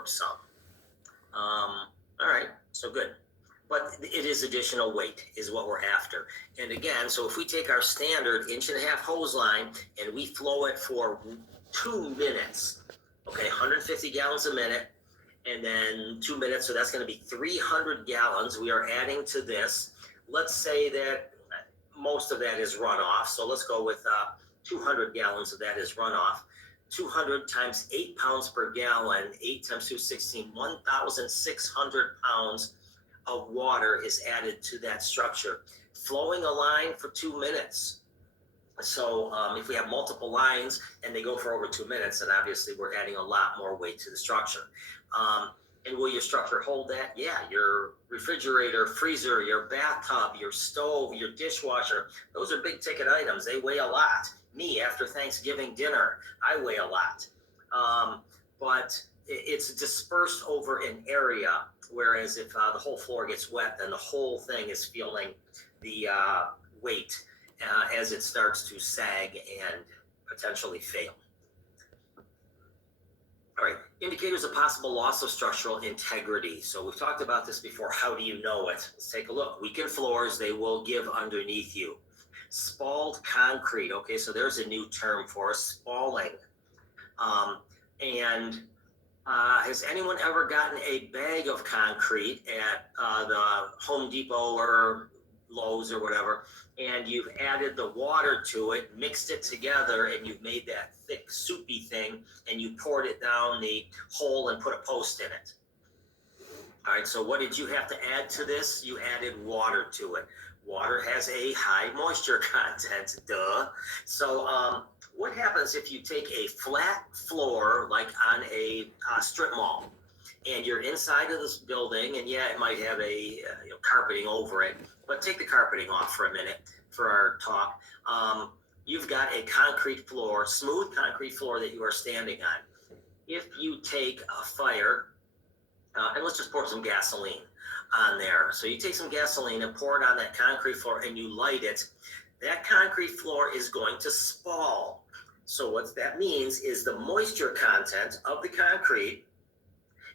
absorb some. All right, so good. But it is additional weight is what we're after. And again, so if we take our standard 1.5-inch hose line and we flow it for 2 minutes, okay, 150 gallons a minute, and then 2 minutes, so that's going to be 300 gallons we are adding to this. Let's say that most of that is runoff, so let's go with 200 gallons of that is runoff. 200 times 8 pounds per gallon, 8 times 2, 16, 1,600 pounds of water is added to that structure. Flowing a line for 2 minutes. So if we have multiple lines and they go for over 2 minutes, then obviously we're adding a lot more weight to the structure. And will your structure hold that? Yeah, your refrigerator, freezer, your bathtub, your stove, your dishwasher, those are big ticket items. They weigh a lot. Me, after Thanksgiving dinner, I weigh a lot. But it's dispersed over an area, whereas if the whole floor gets wet, then the whole thing is feeling the weight as it starts to sag and potentially fail. All right, indicators of possible loss of structural integrity. So we've talked about this before. How do you know it? Let's take a look. Weakened floors, they will give underneath you. Spalled concrete. Okay, so there's a new term for spalling. Has anyone ever gotten a bag of concrete at the Home Depot or Lowe's or whatever, and you've added the water to it, mixed it together, and you've made that thick soupy thing, and you poured it down the hole and put a post in it? All right, so what did you have to add to this? You added water to it. Water has a high moisture content, duh. So what happens if you take a flat floor, like on a strip mall, and you're inside of this building, and yeah, it might have a carpeting over it, but take the carpeting off for a minute for our talk. You've got a concrete floor, smooth concrete floor that you are standing on. If you take a fire, and let's just pour some gasoline on there. So you take some gasoline and pour it on that concrete floor and you light it. That concrete floor is going to spall. So what that means is the moisture content of the concrete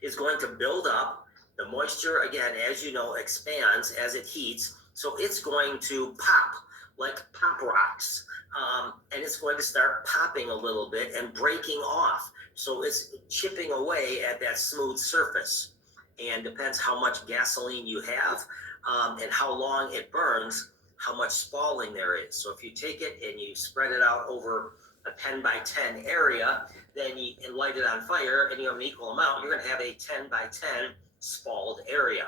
is going to build up. The moisture, again, as you know, expands as it heats. So it's going to pop like pop rocks. And it's going to start popping a little bit and breaking off. So it's chipping away at that smooth surface. And depends how much gasoline you have and how long it burns, how much spalling there is. So if you take it and you spread it out over a 10 by 10 area, then you light it on fire and you have an equal amount, you're going to have a 10 by 10 spalled area.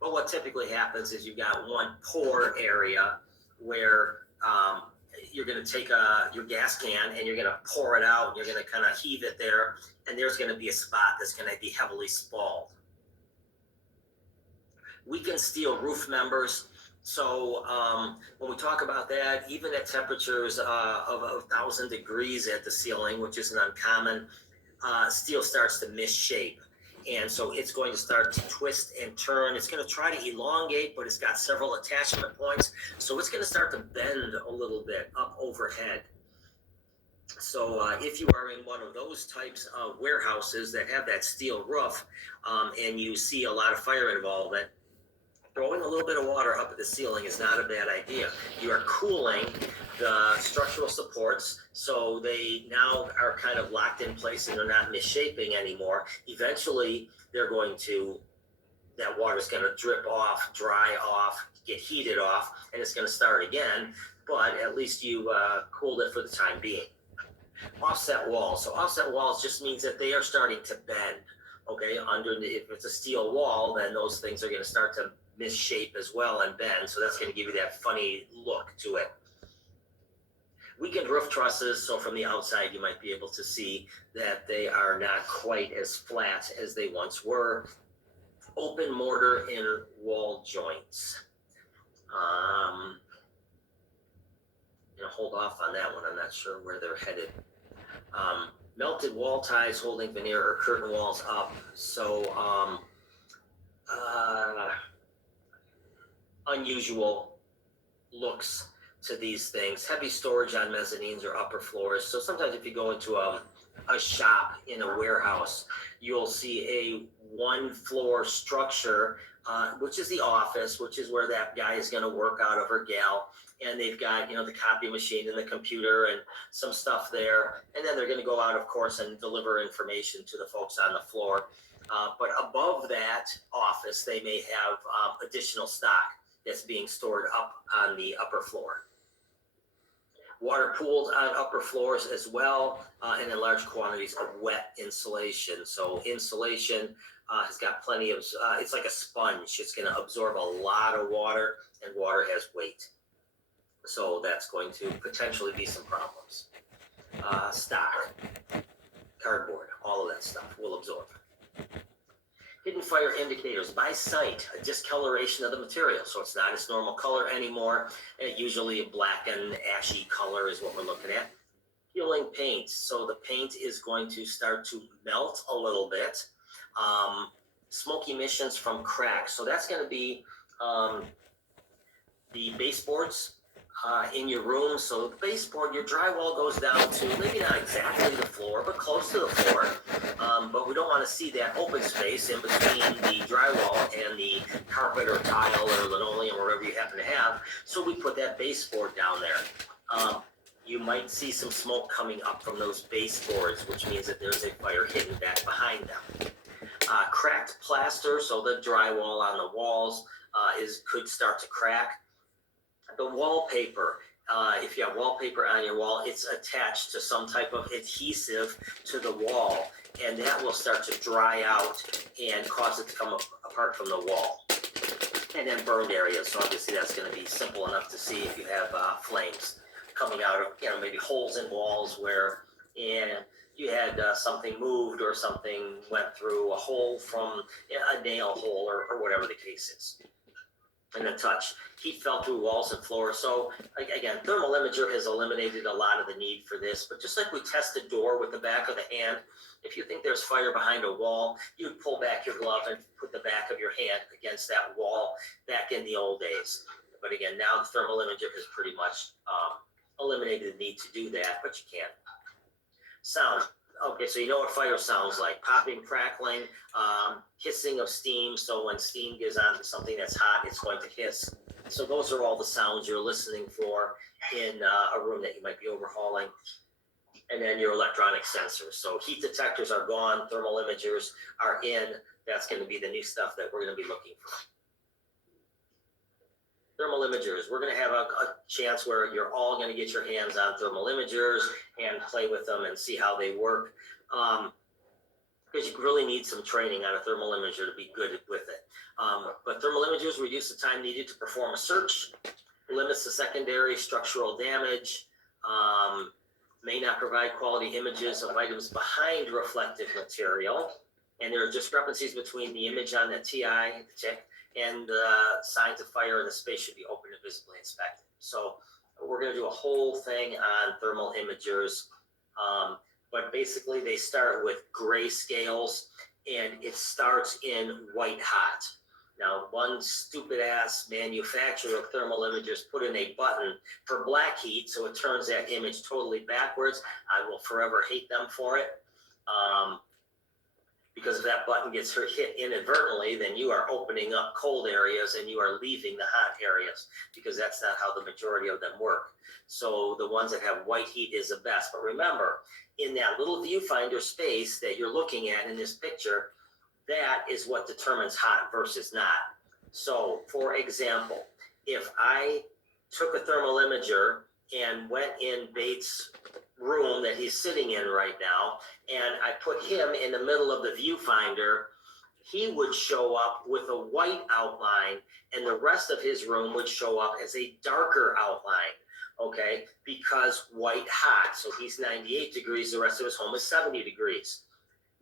But what typically happens is you've got one pour area where you're going to take your gas can and you're going to pour it out and you're going to kind of heave it there, and there's going to be a spot that's going to be heavily spalled. Weakened steel roof members. So when we talk about that, even at temperatures of 1,000 degrees at the ceiling, which isn't uncommon, steel starts to misshape. And so it's going to start to twist and turn. It's going to try to elongate, but it's got several attachment points. So it's going to start to bend a little bit up overhead. So if you are in one of those types of warehouses that have that steel roof and you see a lot of fire involvement, throwing a little bit of water up at the ceiling is not a bad idea. You are cooling the structural supports, so they now are kind of locked in place and they're not misshaping anymore. Eventually, that water's going to drip off, dry off, get heated off, and it's going to start again, but at least you cooled it for the time being. Offset walls. So offset walls just means that they are starting to bend. Okay, if it's a steel wall, then those things are going to start to misshape as well and bend, so that's going to give you that funny look to it. Weakened roof trusses, so from the outside you might be able to see that they are not quite as flat as they once were. Open mortar in wall joints. Hold off on that one, I'm not sure where they're headed. Melted wall ties holding veneer or curtain walls up. So unusual looks to these things. Heavy storage on mezzanines or upper floors. So sometimes if you go into a a shop, in a warehouse, you'll see a one floor structure, which is the office, which is where that guy is going to work out of, or gal. And they've got, the copy machine and the computer and some stuff there. And then they're going to go out, of course, and deliver information to the folks on the floor. But above that office, they may have additional stock that's being stored up on the upper floor. Water pools on upper floors as well, and in large quantities of wet insulation. So insulation has got plenty of, it's like a sponge. It's going to absorb a lot of water, and water has weight. So that's going to potentially be some problems. Stock, cardboard, all of that stuff will absorb. Hidden fire indicators by sight, a discoloration of the material. So it's not its normal color anymore. Usually a black and ashy color is what we're looking at. Peeling paint. So the paint is going to start to melt a little bit. Smoke emissions from cracks. So that's going to be the baseboards in your room. So the baseboard, your drywall goes down to maybe not exactly the floor, but close to the floor. But we don't want to see that open space in between the drywall and the carpet or tile or linoleum or whatever you happen to have. So we put that baseboard down there. You might see some smoke coming up from those baseboards, which means that there's a fire hidden back behind them. Cracked plaster, so the drywall on the walls could start to crack. The wallpaper, if you have wallpaper on your wall, it's attached to some type of adhesive to the wall, and that will start to dry out and cause it to come apart from the wall. And then burned areas, so obviously that's going to be simple enough to see if you have flames coming out of, maybe holes in walls where you had something moved or something went through a hole from a nail hole or whatever the case is. And then touch. Heat fell through walls and floors. So again, thermal imager has eliminated a lot of the need for this. But just like we test a door with the back of the hand, if you think there's fire behind a wall, you'd pull back your glove and put the back of your hand against that wall back in the old days. But again, now the thermal imager has pretty much eliminated the need to do that, but you can. Sound. Okay, so you know what fire sounds like. Popping, crackling, hissing of steam. So when steam gets onto something that's hot, it's going to hiss. So those are all the sounds you're listening for in a room that you might be overhauling. And then your electronic sensors. So heat detectors are gone. Thermal imagers are in. That's going to be the new stuff that we're going to be looking for. Thermal imagers. We're going to have a chance where you're all going to get your hands on thermal imagers and play with them and see how they work. Because you really need some training on a thermal imager to be good with it. But thermal imagers reduce the time needed to perform a search, limits the secondary structural damage, may not provide quality images of items behind reflective material. And there are discrepancies between the image on the TI, the tick, and signs of fire in the space should be open and visibly inspected. So we're going to do a whole thing on thermal imagers, but basically they start with gray scales, and it starts in white hot. Now, one stupid ass manufacturer of thermal imagers put in a button for black heat, so it turns that image totally backwards. I will forever hate them for it. Because if that button gets hit inadvertently, then you are opening up cold areas and you are leaving the hot areas, because that's not how the majority of them work. So the ones that have white heat is the best. But remember, in that little viewfinder space that you're looking at in this picture, that is what determines hot versus not. So for example, if I took a thermal imager and went in Bates' room that he's sitting in right now, and I put him in the middle of the viewfinder, he would show up with a white outline, and the rest of his room would show up as a darker outline, okay? Because white hot, so he's 98 degrees, the rest of his home is 70 degrees.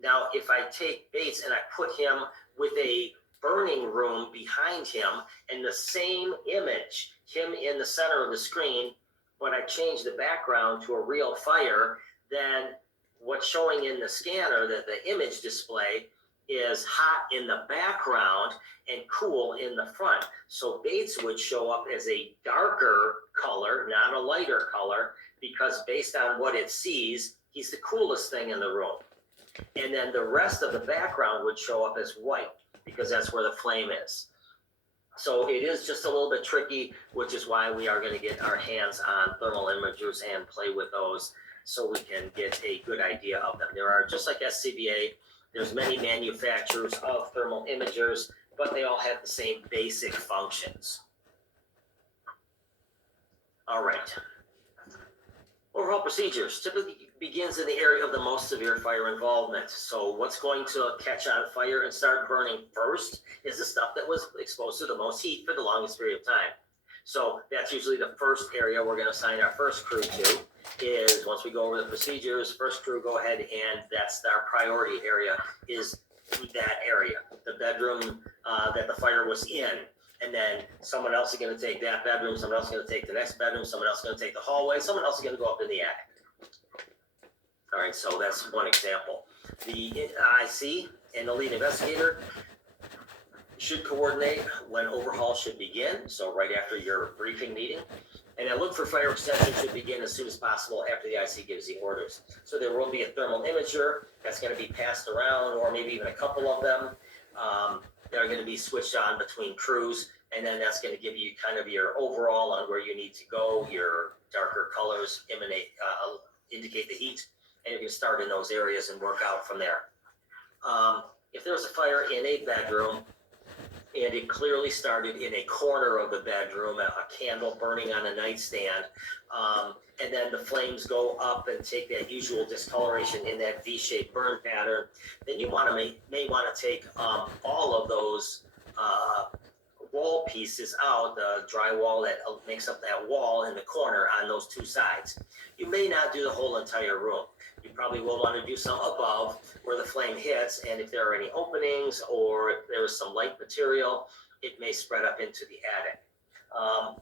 Now, if I take Bates and I put him with a burning room behind him and the same image, him in the center of the screen, when I change the background to a real fire, then what's showing in the scanner, that the image display, is hot in the background and cool in the front. So Bates would show up as a darker color, not a lighter color, because based on what it sees, He's the coolest thing in the room. And then the rest of the background would show up as white because that's where the flame is. So it is just a little bit tricky, which is why we are going to get our hands on thermal imagers and play with those so we can get a good idea of them. There are, just like SCBA, there's many manufacturers of thermal imagers, but they all have the same basic functions. All right. Overall procedures typically begins in the area of the most severe fire involvement. So what's going to catch on fire and start burning first is the stuff that was exposed to the most heat for the longest period of time. So that's usually the first area we're going to assign our first crew to. Is once we go over the procedures, first crew go ahead, and that's our priority area, is that area, the bedroom that the fire was in. And then someone else is going to take that bedroom, someone else is going to take the next bedroom, someone else is going to take the hallway, someone else is going to go up in the attic. All right, so that's one example. The IC and the lead investigator should coordinate when overhaul should begin, so right after your briefing meeting. And then look for fire extension should begin as soon as possible after the IC gives the orders. So there will be a thermal imager that's going to be passed around, or maybe even a couple of them. That are going to be switched on between crews, and then that's going to give you kind of your overall on where you need to go. Your darker colors indicate the heat, and you can start in those areas and work out from there. If there's a fire in a bedroom and it clearly started in a corner of the bedroom, a candle burning on a nightstand, and then the flames go up and take that usual discoloration in that V-shaped burn pattern, then you may want to take all of those wall pieces out, the drywall that makes up that wall in the corner on those two sides. You may not do the whole entire room. You probably will want to do some above where the flame hits, and if there are any openings or if there is some light material, it may spread up into the attic.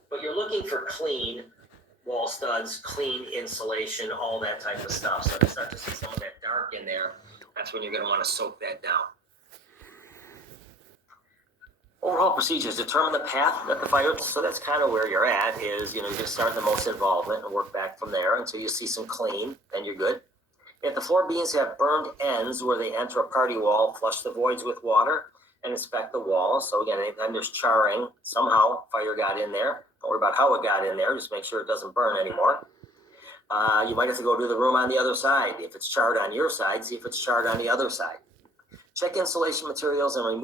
But you're looking for clean wall studs, clean insulation, all that type of stuff. So if you start to see some of that dark in there, that's when you're going to want to soak that down. Overall procedures, determine the path that the fire, so that's kind of where you're at, is, you're going to start the most involvement and work back from there until you see some clean, then you're good. If the floor beams have burned ends where they enter a party wall, flush the voids with water and inspect the wall. So again, anytime there's charring, somehow fire got in there. Don't worry about how it got in there, just make sure it doesn't burn anymore. You might have to go to the room on the other side. If it's charred on your side, see if it's charred on the other side. Check insulation materials and remove